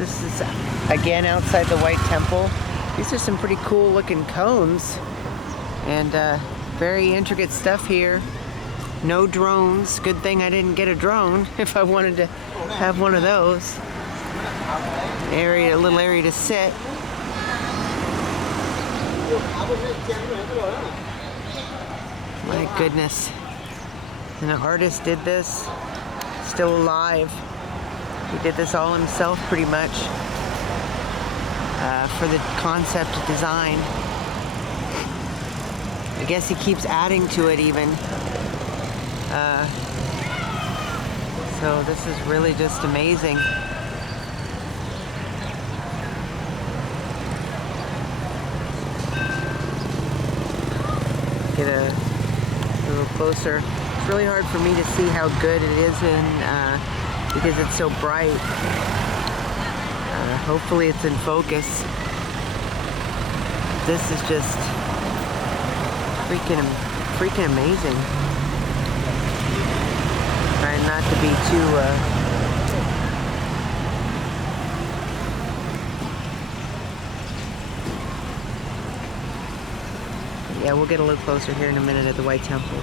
This is again outside the White Temple. These are some pretty cool looking cones and very intricate stuff here. No drones. Good thing I didn't get a drone if I wanted to have one of those. A little area to sit. My goodness. And an artist did this, still alive. He did this all himself pretty much for the concept design. I guess he keeps adding to it even. So this is really just amazing. Get a little closer. It's really hard for me to see how good it is because it's so bright. Hopefully it's in focus. This is just freaking amazing. Trying not to be too yeah, we'll get a little closer here in a minute at the White Temple.